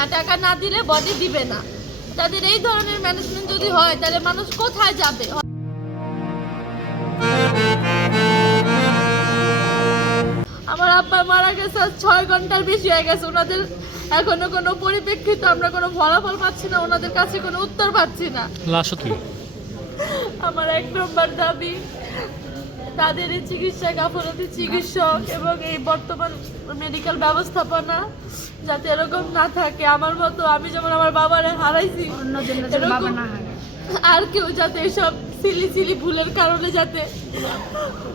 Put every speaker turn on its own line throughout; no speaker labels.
হ্যাঁ টাকা না দিলে বডি দিবে না। তাদের এই ধরনের ম্যানেজমেন্ট যদি হয় তাহলে মানুষ কোথায় যাবে? আমার আব্বা মারা গেছে আজ ছয় ঘণ্টার বেশি হয়ে গেছে। ওনাদের এখনও কোনো পরিপ্রেক্ষিত আমরা কোনো ফলাফল পাচ্ছি না ওনাদের কাছে কোনো উত্তর পাচ্ছি না।
লাশ কি?
আমার এক নম্বর দাবি তাদের এই চিকিৎসা গাফলতি চিকিৎসক এবং এই বর্তমান মেডিকেল ব্যবস্থাপনা যাতে এরকম না থাকে। আমার মতো আমি যেমন আমার বাবারে হারাইছি এরকম আর কেউ যাতে এসব সিলি সিলি ভুলের কারণে যাতে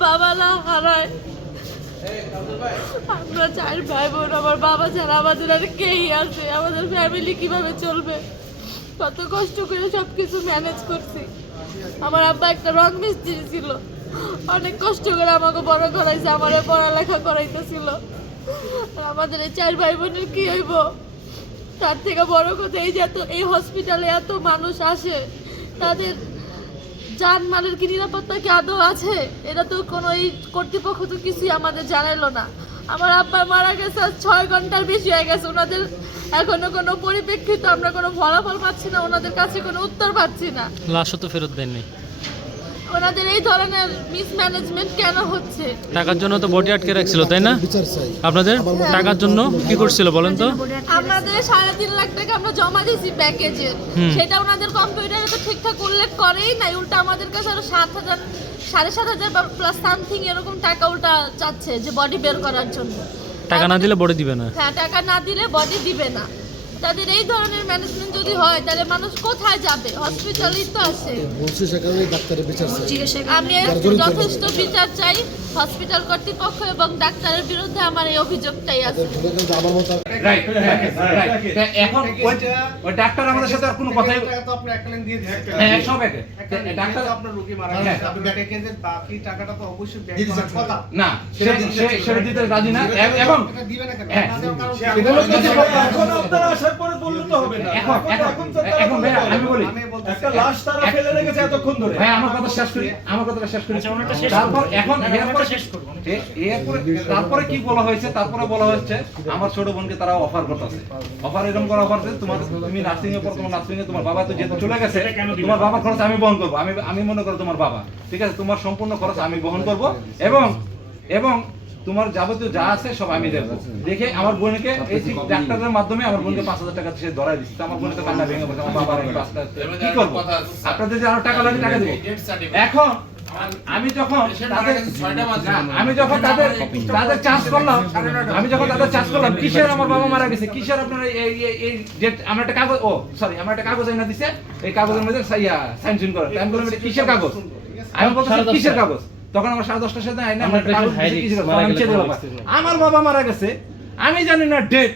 বাবা না হারায়। আমরা চার ভাই বোন আমার বাবা ছাড়া আমাদের আর কেই আছে? আমাদের ফ্যামিলি কীভাবে চলবে? কত কষ্ট করে সব কিছু ম্যানেজ করছি। আমার আব্বা একটা রং মিস্ত্রি ছিল অনেক কষ্ট করে আমাকে বড় করাইছে, আমার পড়ালেখা করাইতেছিল। আমাদের এই চার ভাই বোনের কি হইব? তার থেকে বড় কথা এই যে এত, এই হসপিটালে এত মানুষ আসে, তাদের জানমালের কি নিরাপত্তা কি আদৌ আছে? এটা তো কোনো এই কর্তৃপক্ষ তো কিছুই আমাদের জানাইলো না। আমার আব্বা মারা গেছে ছয় ঘণ্টার বেশি হয়ে গেছে। ওনাদের এখনও কোনো পরিপ্রেক্ষিত আমরা কোনো ফলাফল পাচ্ছি না, ওনাদের কাছে কোনো উত্তর পাচ্ছি না।
লাশও তো ফেরত দেননি।
ওনাদের এই ধরনের মিসম্যানেজমেন্ট কেন হচ্ছে?
টাকার জন্য তো বডি আটকে রাখছিল তাই না? আপনাদের? টাকার জন্য কি করছিল বলেন তো?
আমাদের সাড়ে তিন লাখ টাকা আমরা জমা দিয়েছি প্যাকেজে। সেটা ওনাদের কম্পিউটারে তো ঠিকঠাক উল্লেখ করেই নাই উল্টা আমাদের কাছে আরও সাত হাজার সাড়ে সাত হাজার বা প্লাস সামথিং এরকম টাকা উল্টা চাচ্ছে যে বডি বের করার জন্য।
টাকা না দিলে বডি দিবে না।
হ্যাঁ টাকা না দিলে বডি দিবে না। তাদের এই ধরনের ম্যানেজমেন্ট যদি হয় তাহলে মানুষ কোথায় যাবে? হসপিটালেই তো আসে
বলছি সে কারণে ডাক্তারের বিচার চাই।
আমি যথেষ্ট বিচার চাই হসপিটাল কর্তৃপক্ষ এবং ডাক্তারের বিরুদ্ধে আমার এই অভিযোগটাই আছে।
এখন ওই ডাক্তার আমাদের সাথে আর কোনো কথাই
টাকা তো আপনি এককালীন দিয়ে দিচ্ছেন।
হ্যাঁ সব একে ডাক্তার
আপনার রোগী মারা
হ্যাঁ।
গেছে। আপনি প্যাকেজের বাকি টাকাটা তো অবশ্যই ব্যাক কথা।
না সেটা দিতে রাজি না। এবং
এটা না কেন? কারণ কি?
এগুলো কর্তৃপক্ষ-
এখন আপনারা আসার পরে বললে তো হবে না।
এখন এখন
এখন তারা
আমি বলি
একটা লাশ তারা ফেলে রেখেছে এতক্ষণ ধরে।
ভাই আমার কথা শেষ করি আমার কথাটা শেষ করি। তারপর এখন এরপরে এ- এরপরে তারপরে কি বলা হয়েছে? তারপরে বলা হচ্ছে আমার ছোট বোনকে তারা অফার করতেছে। অফার এরকম করা অফার তোমার তুমি নার্সিং এর পর তোমার নার্সিং এ তোমার বাবা তো যেহেতু চলে গেছে তোমার বাবার খরচ আমি বহন করব। আমি আমি মনে করো তোমার বাবা। ঠিক আছে? তোমার সম্পূর্ণ খরচ আমি বহন করব। এবং এবং তোমার যাবতীয় যা আছে সব আমি দেখব দেখে আমার বোনকে এই ঠিক ডাক্তারের মাধ্যমে আমার বোনকে পাঁচ হাজার টাকা সে ধরাই দিচ্ছে আমার বোনকে কান্না ভেঙে পড়ছে আমার বাবার কি করব? আপনাদের যে আরও টাকা লাগে টাকা দেবো। এখন আমি যখন তাদের না, আমি যখন তাদের তাদের চাষ করলাম আমি যখন তাদের চাষ করলাম কিসের আমার বাবা মারা গেছে? কিসের আপনার এই এই- এই ডেট আমার একটা কাগজ ও সরি আমার একটা কাগজ এনে দিছে। এই কাগজের মধ্যে ইয়া সাইন সুইন করে। আমি বললাম এটা কিসের কাগজ? আমি বলছি কিসের কাগজ? তখন আমার সাড়ে দশটার সাথে। আমার বাবা মারা গেছে আমি জানি না ডেট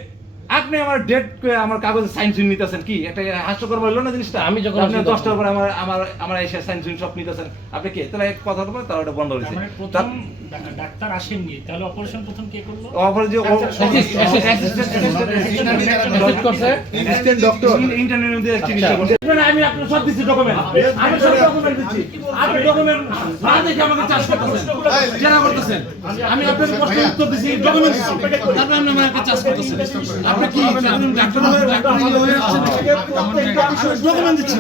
আপনি আমার ডেট আমার কাগজে সাইন সুইন নিতেছেন কি একটা হাস্যকর বলল না জিনিসটা আমি যখন আপনি দশটার পরে আমার আমার আমার এসে সাইন সুইন সব নিতেছেন আপনি কি তাহলে কথা বলবেন তাহলে ওটা বন্ধ হয়েছে
মানে প্রথম ডাক্তার আসেননি তাহলে অপারেশন প্রথম কে করল
অপর যে ইন্টারনেট দিয়ে চিকিৎসা করছে আমি আপনার সব দিচ্ছি ডকুমেন্ট আমি সব ডকুমেন্ট দিচ্ছি আপনি ডকুমেন্ট না দেখে আমাকে চাষ করতেছেন জেরা করতেছেন আমি আপনার প্রশ্নের উত্তর দিচ্ছি ডকুমেন্ট দিচ্ছি আপনি আমাকে চাষ করতেছেন আপনি কি ডাক্তার ডাক্তার আসছেন ডকুমেন্ট দিচ্ছি।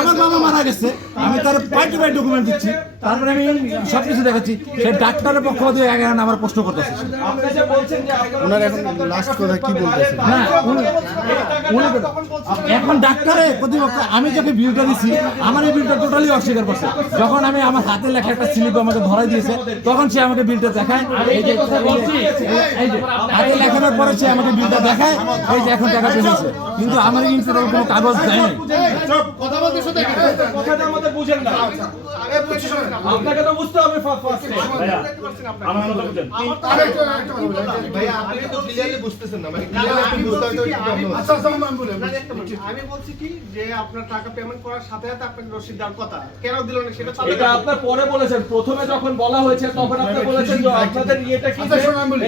আমার বাবা মারা গেছে আমি তার পাই টু পাই ডকুমেন্ট দিচ্ছি। তারপরে আমি সবকিছু দেখাচ্ছি। সেই ডাক্তারের পক্ষ দিয়ে আগে আমার প্রশ্ন করতেছে।
আপনি যে বলছেন যে আগে
ওনার এখন লাস্ট কথা কি বলতেছে?
না এখন ডাক্তারে প্রতিপক্ষ আমি যাকে বিলটা দিছি আমার এই বিলটা টোটালি অস্বীকার করছে। যখন আমি আমার হাতে লেখা একটা স্লিপ আমাকে ধরাই দিয়েছে তখন সে আমাকে বিলটা দেখায়। এই যে এই যে লেখানোর পরে সে আমাকে বিলটা দেখায় এই যে এখন টাকা পেয়েছে কিন্তু আমার ইন্স্যুরেন্স কোনো কাগজ দেয়।
আপনাকে তো বুঝতে হবে।
মানে। আমি বলছি কি যে আপনার টাকা পেমেন্ট করার সাথে সাথে আপনাকে রসিদ দেওয়ার কথা। কেন দিল না? সেটা
এটা আপনার পরে বলেছেন। প্রথমে যখন বলা হয়েছে তখন আপনি বলেছেন যে আপনাদের ইয়েটা কি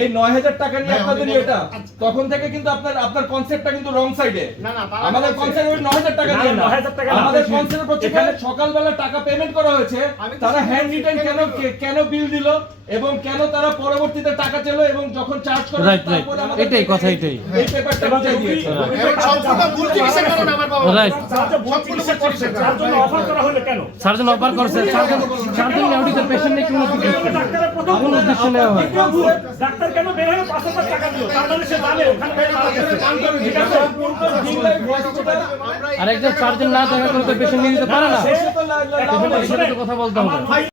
এই নয় হাজার টাকা নিয়ে আপনাদের ইয়েটা তখন থেকে কিন্তু আপনার আপনার কনসেপ্টটা কিন্তু রং সাইডে
না, না,
আমাদের কনসেপ্ট ওই 9000 টাকা
না,
দিয়ে না
9000 টাকা
আমাদের কনসেপ্ট হচ্ছে
এখানে-
সকালবেলা টাকা পেমেন্ট করা হয়েছে। তারা হ্যান্ড রিটার্ন কেন কেন বিল দিল এবং কেন তারা পরবর্তীতে টাকা চেলো এবং যখন চার্জ করা
Right, right. এটাই, কথা এটাই।
এই পেপারটা বুঝাই দিয়েছে।
সম্পূর্ণ ভুল চিকিৎসার কারণে আমার বাবা
রাইট
চিকিৎসা তার জন্য অফার করা হলো কেন?
সার্জন অফার করছে সার্জন সার্জন নেওয়া পেশেন্ট নেই কোনো
ডাক্তারের প্রথম
কোনো
ডাক্তার কেন বের হয়ে। পাঁচ হাজার টাকা দিল।
আর একজন সার্জন না দেখা করে তো পেশেন্ট নিয়ে যেতে পারে না। কথা বলতে হবে।